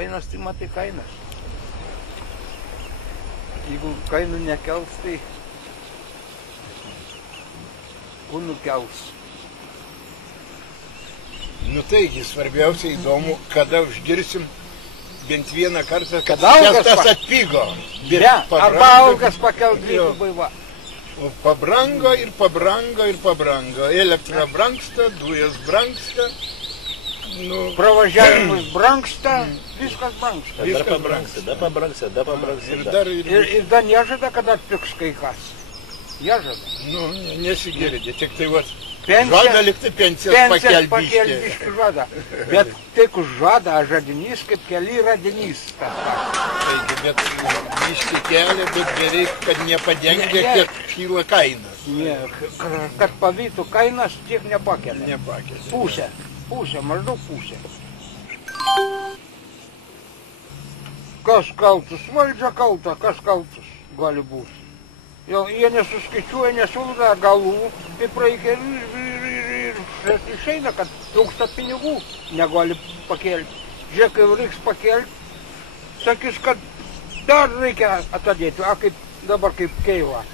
Kainas, tai matai kainas. Jeigu kainų nekels, tai kur nukels? Nu taigi, svarbiausia įdomu, kada užgirsim bent vieną kartą, kad tas atpigo. Arba algas pakel dvigubai va. O pabrango ir pabrango ir pabrango. Elektra brangsta, dujos brangsta. Nu, pravažiavimus brangsta, viskas brangsta. Dar pabrangsta. Ir dar nežada, kad atpiks kai kas. Nežada. Nu, nesigirdi, tik tai vat. Žada likti pensijas pakelbiški žada. Bet tik žada, žadinys kaip keli radinys. Taigi, bet biški kelia, bet beveik, kad nepadengia, kiek kyla kainas. Ne, kad pavytų kainas, tiek nepakelia. Nepakelia. Pusė, maždaug pusė. Kas kaltus? Valdžia kalta, kas kaltus gali būti. Jie nesuskaičiuoja, nesulda galų, tai praeikia ir išeina, kad trūksta pinigų, negali pakelti. Žiūrėk, kai reiks pakelti, sakys, kad dar reikia atadėti, kaip dabar kaip keila.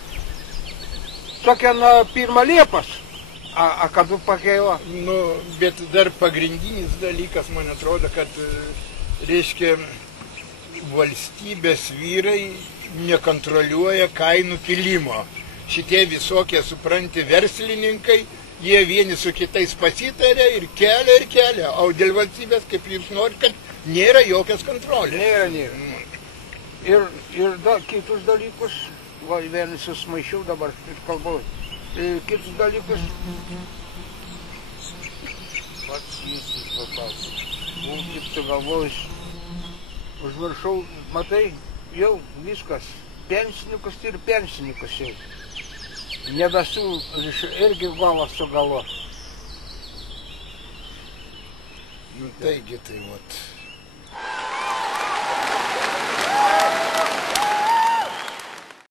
Tokia na 1 Liepos, kad pakeila. Nu, bet dar pagrindinis dalykas, man atrodo, kad, reiškia, valstybės vyrai nekontroliuoja kainų kilimo. Šitie visokie, supranti, verslininkai, jie vieni su kitais pasitarė ir kelia. O dėl valstybės, kaip jūs norit, kad nėra jokios kontrolės. Nėra. Ir kitus dalykus, va, vienas susmaišiau dabar, kalbau, kitus dalykus, pats jis išvapausiu. Kaip tu galvojus, užviršau, matai, jau viskas, pensininkus ir pensininkus jau. Nebesu irgi galą su galo. Nu taigi tai vat.